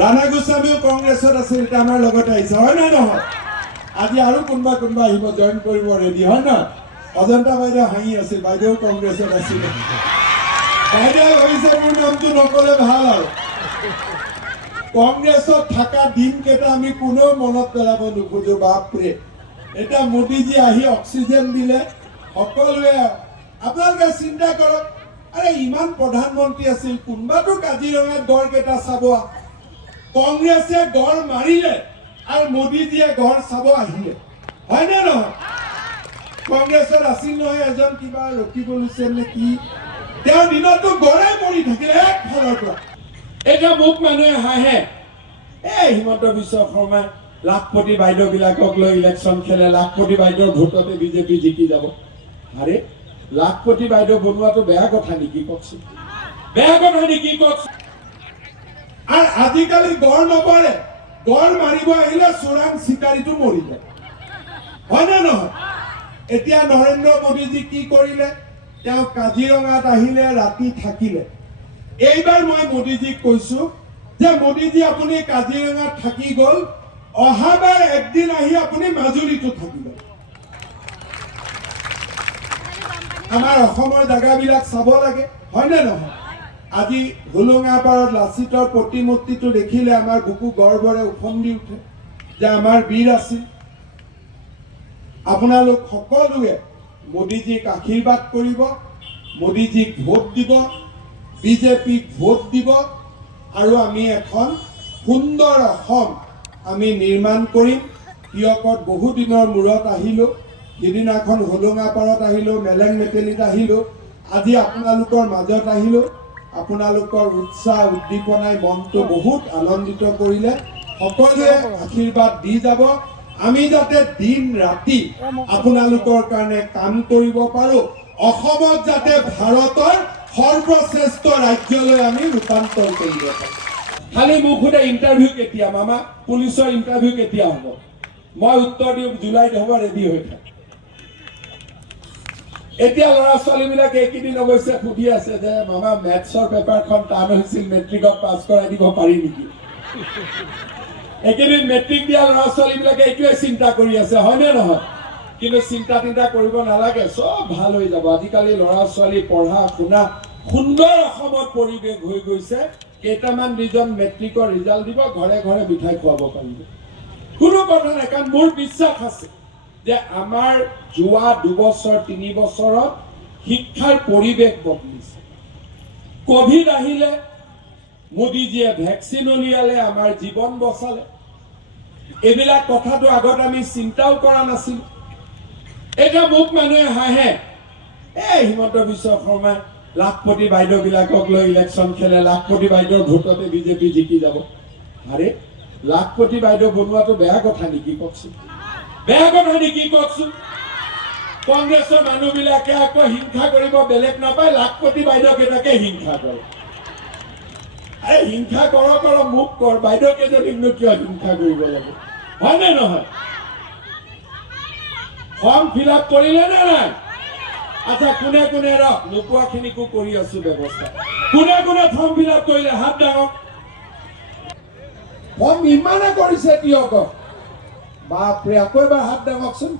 ৰাণা গোস্বামীও কংগ্ৰেছত আছিল, এতিয়া আমাৰ লগত আহিছে, হয় নে নহয়? আজি আৰু কোনোবা আহিব, জইন কৰিব ৰেডি, হয় নহয়? অজন্তা বাইদেউ হাঁহি আছিল, বাইদেউ কংগ্ৰেছত আছিল। বাইদেউ ভাবিছে মোৰ নামটো নকলে ভাল আৰু। কংগ্ৰেছত থকা দিনকেইটা আমি কোনেও মনত পেলাব নোখোজো। বাপৰে, এতিয়া মোদীজী আহি অক্সিজেন দিলে, সকলোৱে আপোনালোকে চিন্তা কৰক, আৰে ইমান প্ৰধানমন্ত্ৰী আছিল, কোনোবাতো কাজিৰঙাত গড়কেইটা চাব। কংগ্ৰেছে গড় মাৰিলে আৰু মোদীজীয়ে গড় চাব আহিলে, হয় নে নহয়? কংগ্ৰেছত আছিল নহয় এজন কিবা ৰকিব হুছেইন নে কি, তেওঁৰ দিনতো গড়ে মৰি থাকিলে একফালৰ পৰা। এতিয়া মোক মানুহে হাঁহে, হিমন্ত বিশ্ব শৰ্মাই লাখপতি বাইদেউ বিলাকক লৈ ইলেকশ্যন খেলে, লাখপতি বাইদেউৰ ভোটতে বিজেপি জিকি যাব। আৰে লাখপতি বাইদেউ বনোৱাটো বেয়া কথা নেকি কওকচোন? বেয়া কথা নেকি কওকচোন? আৰ আজিকালি গড় নপৰে, গড় মাৰিব আহিলে চোৰাং চিকাৰীটো মৰি যায়, হয় নে নহয়? এতিয়া নৰেন্দ্ৰ মোদীজী কি কৰিলে, তেওঁ কাজিৰঙাত আহিলে, ৰাতি থাকিলে। এইবাৰ মই মোদীজীক কৈছো যে মোদীজী আপুনি কাজিৰঙাত থাকি গল, অহাবাৰ একদিন আহি আপুনি মাজুলীতো থাকিব। আমাৰ অসমৰ জাগাবিলাক চাব লাগে, হয় নে নহয়? আজি হোলোঙা পাৰত লাচিতৰ প্ৰতিমূৰ্তিটো দেখিলে আমাৰ বুকু গৰ্বৰে উফন্দি উঠে যে আমাৰ বীৰ আছিল। আপোনালোক সকলোৱে মোদীজীক আশীৰ্বাদ কৰিব, মোদীজীক ভোট দিব, বিজেপিক ভোট দিব, আৰু আমি এখন সুন্দৰ অসম আমি নিৰ্মাণ কৰিম। কিয়কত বহুদিনৰ মূৰত আহিলো, সিদিনাখন হোলোঙা পাৰত আহিলো, মেলেং মেটেলিত আহিলো, আজি আপোনালোকৰ মাজত আহিলো। আপোনালোকৰ উৎসাহ উদ্দীপনাই মনটো বহুত আনন্দিত কৰিলে। সকলোৱে আশীৰ্বাদ দি যাব, আমি যাতে দিন ৰাতি আপোনালোকৰ কাৰণে কাম কৰিব পাৰো, অসমত যাতে ভাৰতৰ সৰ্বশ্ৰেষ্ঠ ৰাজ্যলৈ আমি ৰূপান্তৰ কৰিব পাৰো। খালি মোক সোধে ইণ্টাৰভিউ কেতিয়া মামা, পুলিচৰ ইণ্টাৰভিউ কেতিয়া হ'ব? মই উত্তৰ দিওঁ জুলাইত হ'ব, ৰেডি হৈ থাক। এতিয়া ল'ৰা ছোৱালী বিলাকে এইকেইদিন অৱশ্যে সুধি আছে যে মামা মেথছৰ পেপাৰখন টান হৈছিল, মেট্ৰিকত পাছ কৰাই দিব পাৰি নেকি? এইকেইদিন মেট্ৰিক দিয়া ল'ৰা ছোৱালী বিলাকে এইটোৱে চিন্তা কৰি আছে, হয় নে নহয়? কিন্তু চিন্তা কৰিব নালাগে, চব ভাল হৈ যাব। আজিকালি ল'ৰা ছোৱালী পঢ়া শুনা সুন্দৰ অসমত পৰিৱেশ হৈ গৈছে। কেইটামান দুজন মেট্ৰিকৰ ৰিজাল্ট দিব, ঘৰে ঘৰে মিঠাই খুৱাব পাৰিব, কোনো কথা নাই। কাৰণ মোৰ বিশ্বাস আছে যে আমাৰ যোৱা 2 বছৰ 3 বছৰত শিক্ষাৰ পৰিৱেশ বদলিছে। কোভিড আহিলে, মোদীজীয়ে ভেকচিন উলিয়ালে, আমাৰ জীৱন বচালে। এইবিলাক কথাটো আগত আমি চিন্তাও কৰা নাছিলো। এতিয়া মোক মানুহে হাঁহে, হিমন্ত বিশ্ব শৰ্মাই লাখপতি বাইদেউ বিলাকক লৈ ইলেকশ্যন খেলে, লাখপতি বাইদেউৰ ভোটতে বিজেপি জিকি যাব। আৰে লাখপতি বাইদেউ বনোৱাটো বেয়া কথা নেকি কওকচোন? বেয়া কথা নেকি কওকচোন? কংগ্ৰেছৰ মানুহ বিলাকে আকৌ হিংসা কৰিব বেলেগ নাপায়, লাখপতি বাইদেউ কেইটাকে হিংসা কৰে। আৰে হিংসা কৰ, মোক কৰ, বাইদেউ কেইজনীকনো কিয় হিংসা কৰিব লাগে, হয় নে নহয়? ফৰ্ম ফিল আপ কৰিলে নে নাই? আচ্ছা, কোনে কোনে নোপোৱা খিনিকো কৰি আছো ব্যৱস্থা। কোনে কোনে ফৰ্ম ফিল আপ কৰিলে হাত ডাঙক। ফৰ্ম ইমানে কৰিছে কিয়? বাপৰে, আকৌ এবাৰ হাত ডাঙকচোন।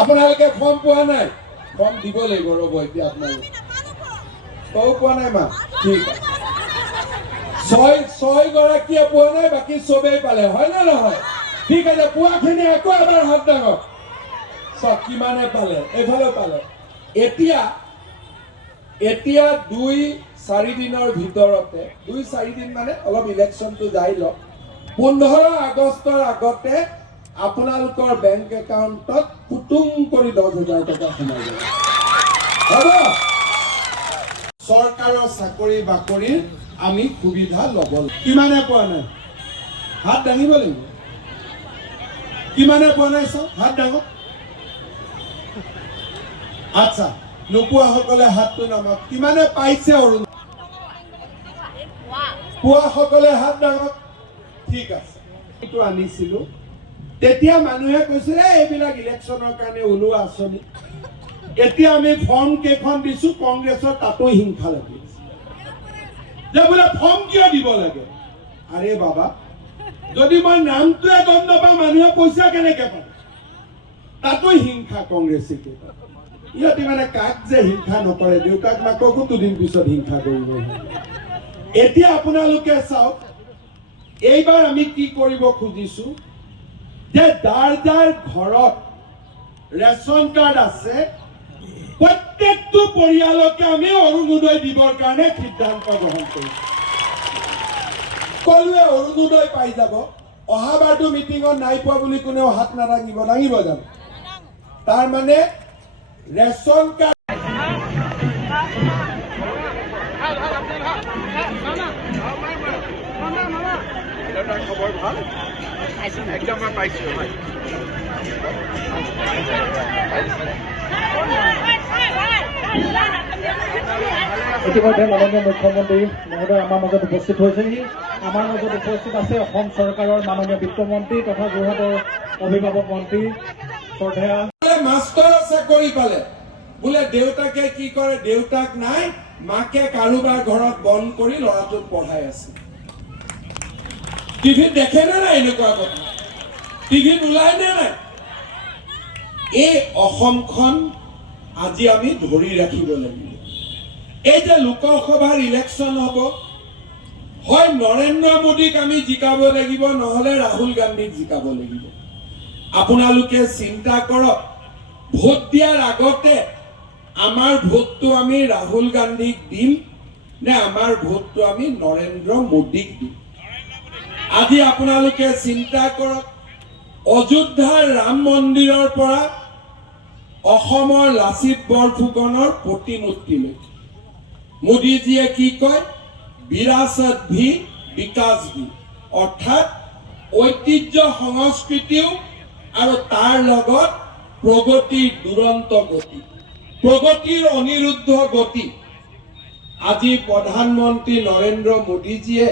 আপোনালোকে ফৰ্ম পোৱা নাই? ফৰ্ম দিব লাগিব, ৰ'ব এতিয়া আপোনালোকে। তও পোৱা নাই মা? ঠিক আছে, 6 গৰাকীয়ে পোৱা নাই, বাকী চবেই পালে, হয় নে নহয়? ঠিক আছে, পোৱাখিনি আকৌ এবাৰ হাত ডাঙক। চব কিমানে পালে? এইফালেও পালে। এতিয়া 2-4 দিনৰ ভিতৰতে, 2-4 দিন মানে অলপ ইলেকশ্যনটো যাই লওক, 15 আগষ্টৰ আগতে আপোনালোকৰ বেংক একাউণ্টত পুতুং কৰি 10,000 টকা সোমাই যাব। হ'ব? চৰকাৰৰ চাকৰি বাকৰিৰ আমি সুবিধা ল'ব। কিমানে পোৱা নাই? হাত দাঙিব লাগিব। কিমানে পোৱা নাই চাওক, হাত ডাঙক। আচ্ছা, নোপোৱাসকলে হাতটো নামক। কিমানে পাইছে? অৰুণ পোৱাসকলে হাত ডাঙক। ঠিক আছে, এইটো আনিছিলো। তেতিয়া মানুহে কৈছিল এইবিলাক ইলেকশ্যনৰ কাৰণে ওলোৱা আঁচনি। এতিয়া আমি ফৰ্ম কেইখন দিছো, কংগ্ৰেছৰ তাতো হিংসা লাগি আছে। যে বোলে ফৰ্ম কিয় দিব লাগে আৰে বাবা যদি মই নামটোৱে গম নাপাওঁ মানুহে পইচা কেনেকে পাব তাতো হিংসা কংগ্ৰেছে ইহঁতি মানে কাক যে হিংসা নকৰে দেউতাক মাককো দুদিন পিছত হিংসা কৰিব এতিয়া আপোনালোকে চাওক এইবাৰ আমি কি কৰিব খুজিছো যে যাৰ যাৰ ঘৰত ৰেচন কাৰ্ড আছে প্ৰত্যেকটো পৰিয়ালকে আমি অৰুণোদয় দিবৰ কাৰণে সিদ্ধান্ত গ্ৰহণ কৰিছো সকলোৱে অৰুণোদয় পাই যাব অহাবাৰটো মিটিঙত নাই পোৱা বুলি কোনেও হাত নাদাঙিব দাঙিব জানো তাৰ মানে ৰেচন কাৰ্ড খবৰ ভাল একদম পাইছো ইতিমধ্যে মাননীয় মুখ্যমন্ত্ৰী মহোদয় আমাৰ মাজত উপস্থিত হৈছেহি আমাৰ মাজত উপস্থিত আছে অসম চৰকাৰৰ মাননীয় বিত্তমন্ত্ৰী তথা যোৰহাটৰ অভিভাৱক মন্ত্ৰী শ্ৰদ্ধেয়া মাষ্টৰৰ চাকৰি পালে বোলে দেউতাকে কি কৰে দেউতাক নাই মাকে কাৰোবাৰ ঘৰত বন কৰি ল'ৰাটোক পঢ়াই আছে টিভিত দেখে নে নাই এনেকুৱা কথা টিভিত ওলাই নে নাই এই অসমখন আজি আমি ধৰি ৰাখিব লাগিব এই যে লোকসভাৰ ইলেকশ্যন হ'ব হয় নৰেন্দ্ৰ মোদীক আমি জিকাব লাগিব নহলে ৰাহুল গান্ধীক জিকাব লাগিব আপোনালোকে চিন্তা কৰক ভোট দিয়াৰ আগতে আমাৰ ভোটটো আমি ৰাহুল গান্ধীক দিম নে আমাৰ ভোটটো আমি নৰেন্দ্ৰ মোদীক দিম আজি আপোনালোকে চিন্তা কৰক অযোধ্যাৰ ৰাম মন্দিৰৰ পৰা অসমৰ লাচিত বৰফুকনৰ প্ৰতিমূৰ্তিলৈ মোদীজীয়ে কি কয় বিৰাসত ভি বিকাশ ভি অৰ্থাৎ ঐতিহ্য সংস্কৃতিও আৰু তাৰ লগত প্ৰগতিৰ দুৰন্ত গতি প্ৰগতিৰ অনিৰুদ্ধ গতি আজি প্ৰধানমন্ত্ৰী নৰেন্দ্ৰ মোদীজীয়ে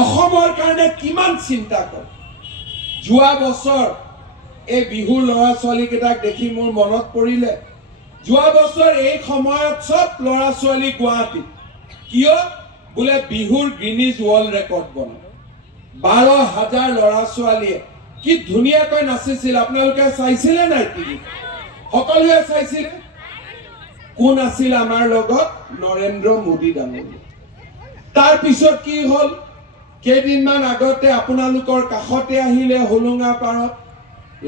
অসমৰ কাৰণে কিমান চিন্তা কৰে যোৱা বছৰ এই বিহুৰ ল'ৰা ছোৱালীকেইটাক দেখি মোৰ মনত পৰিলে যোৱা বছৰ এই সময়ত সব ল'ৰা ছোৱালী গুৱাহাটীত কিয় বোলে বিহুৰ গ্ৰিনিজ ৱৰ্ল্ড ৰেকৰ্ড বনায় 12,000 ল'ৰা ছোৱালীয়ে কি ধুনীয়াকৈ নাচিছিল আপোনালোকে চাইছিলে নাই টিভি সকলোৱে চাইছিলে কোন আছিল আমাৰ লগত নৰেন্দ্ৰ মোদী ডাঙৰীয়া তাৰ পিছত কি হ'ল কেইদিনমান আগতে আপোনালোকৰ কাষতে আহিলে হোলোঙা পাৰত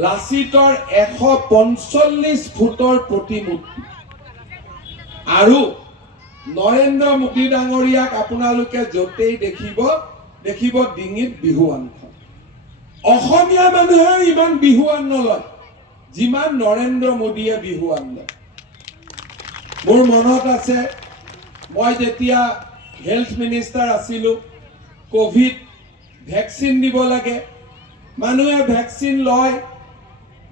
লাচিতৰ 145 ফুটৰ প্ৰতিমূৰ্তি আৰু নৰেন্দ্ৰ মোদী ডাঙৰীয়াক আপোনালোকে যতেই দেখিব ডিঙিত বিহুৱানখন অসমীয়া মানুহে ইমান বিহুৱান নলয় যিমান নৰেন্দ্ৰ মোদীয়ে বিহুৱান লয় মোৰ মনত আছে মই যেতিয়া হেলথ মিনিষ্টাৰ আছিলো কোভিড ভ্যাকচিন দিব লাগে মানুহে ভ্যাকচিন লয়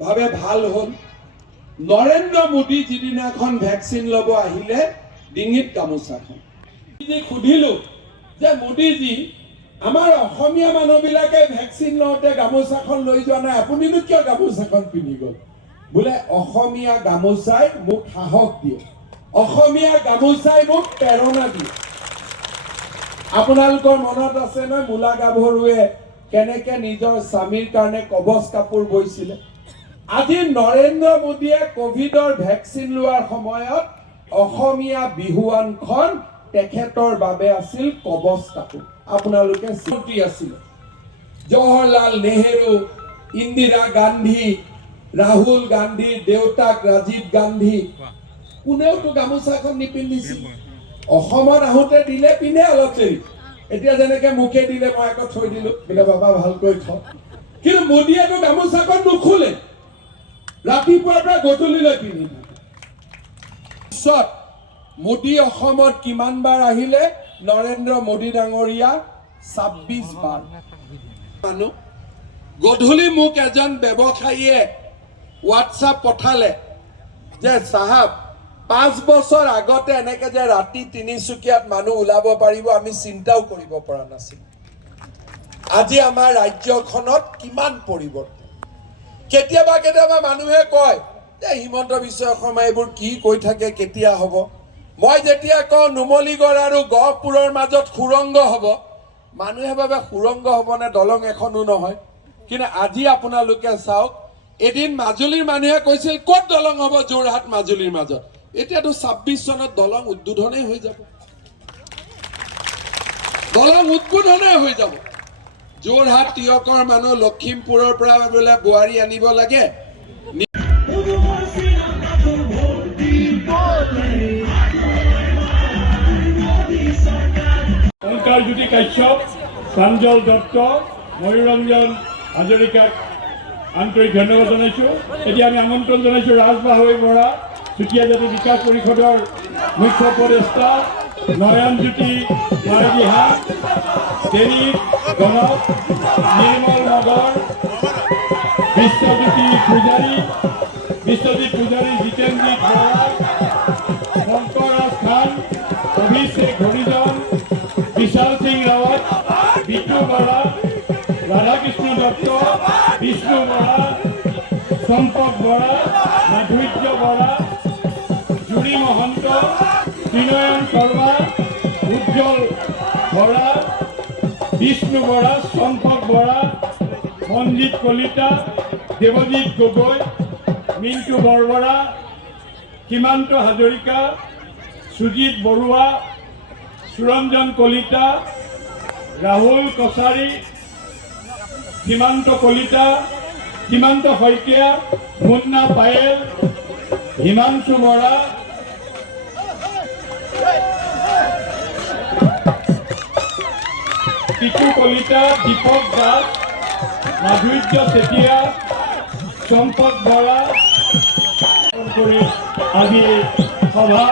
ভাবে ভাল হল নৰেন্দ্ৰ মোদী যিদিনাখন ভ্যাকচিন লব আহিলে ডিঙিত গামোচাখন সুধিলো যে মোদীজী আমাৰ অসমীয়া মানুহবিলাকে ভ্যাকচিন লওঁতে গামোচাখন লৈ যোৱা নাই আপুনিনো কিয় গামোচাখন পিন্ধি গল বোলে অসমীয়া গামোচাই মোক সাহস দিয়ে অসমীয়া গামোচাই মোক প্ৰেৰণা দিয়ে আপোনালোকৰ মনত আছে ন মুলা গাভৰুৱে কেনেকে নিজৰ স্বামীৰ কাৰণে কবচ কাপোৰ বৈছিলে আজি নৰেন্দ্ৰ মোদীয়ে কোভিডৰ ভ্যাকচিন লোৱাৰ সময়ত অসমীয়া বিহুৱানখন তেখেতৰ বাবে আছিল কবচ কাপোৰ আপোনালোকে চিন্তি আছিল জৱাহৰলাল নেহেৰু ইন্দিৰা গান্ধী ৰাহুল গান্ধীৰ দেউতাক ৰাজীৱ গান্ধী কোনেওতো গামোচাখন নিপিন্ধিছিল অসমত আহোঁতে দিলে পিন্ধে অলপ দেৰি এতিয়া যেনেকে মুখে দিলে মই আকৌ থৈ দিলো বোলে বাবা ভালকৈ থ কিন্তু মোদীয়েতো গামোচাখন নুখুলে ৰাতিপুৱাৰ পৰা গধূলিলৈ পিন্ধি পিছত মোদী অসমত কিমান বাৰ আহিলে নৰেন্দ্ৰ মোদী ডাঙৰীয়া 26 বাৰ মানুহ গধূলি মোক এজন ব্যৱসায়ীয়ে হোৱাটছআপ পঠালে যে সাহাব 5 বছৰ আগতে এনেকে যে ৰাতি তিনিচুকীয়াত মানুহ ওলাব পাৰিব আমি চিন্তাও কৰিব পৰা নাছিল আজি আমাৰ ৰাজ্যখনত কিমান পৰিৱৰ্তন কেতিয়াবা মানুহে কয় যে হিমন্ত বিশ্ব শৰ্মা এইবোৰ কি কৈ থাকে কেতিয়া হ'ব মই যেতিয়া কওঁ নুমলীগড় আৰু গহপুৰৰ মাজত সুৰংগ হ'ব, মানুহে ভাবে সুৰংগ হ'ব নে দলং এখনো নহয়। কিন্তু আজি আপোনালোকে চাওক, এদিন মাজুলীৰ মানুহে কৈছিল ক'ত দলং হ'ব যোৰহাট মাজুলীৰ মাজত, এতিয়াতো 26 চনত দলং উদ্বোধনেই হৈ যাব, দলং উদ্বোধনেই হৈ যাব। যোৰহাট তিয়কৰ মানুহ লখিমপুৰৰ পৰা বোলে বোৱাৰী আনিব লাগে, অলংকাৰজ্যোতি কাশ্যপ, প্ৰাঞ্জল দত্ত, ময়ূৰঞ্জন হাজৰিকাক আন্তৰিক ধন্যবাদ জনাইছোঁ। এতিয়া আমি আমন্ত্ৰণ জনাইছোঁ ৰাজবাহৈ বৰা, চুতীয়া জাতি বিকাশ পৰিষদৰ মুখ্য উপদেষ্টা, নয়নজ্যোতি মাইদিহা, দেনিক গণক, নিৰ্মল নগৰ, বিশ্বজ্যোতি পূজাৰী, জিতেন্দ্ৰিক বৰা, শংকৰৰাজ খান, অভিষেক হৰিজন, বিশাল সিং ৰাৱত, বিটু বৰা, ৰাধাকৃষ্ণ দত্ত, বিষ্ণু বৰা, চম্পক বৰা, মাধুৰ্য বৰা, জুৰি মহন্ত, ত্ৰিনয়ন শৰ্মা, উজ্জ্বল বৰা, বিষ্ণু বৰা, চম্পক বৰা, মনজিৎ কলিতা, দেৱজিৎ গগৈ, মিণ্টু বৰবৰা, সীমান্ত হাজৰিকা, সুজিত বৰুৱা, সুৰঞ্জন কলিতা, ৰাহুল কছাৰী, সীমান্ত কলিতা, সীমান্ত শইকীয়া, মুন্না পায়েল, হিমাংশু বৰা, পিকু কলিতা, দীপক দাস, মাধুৰ্য চেতিয়া, চম্পক বৰা কৰি আজি সভা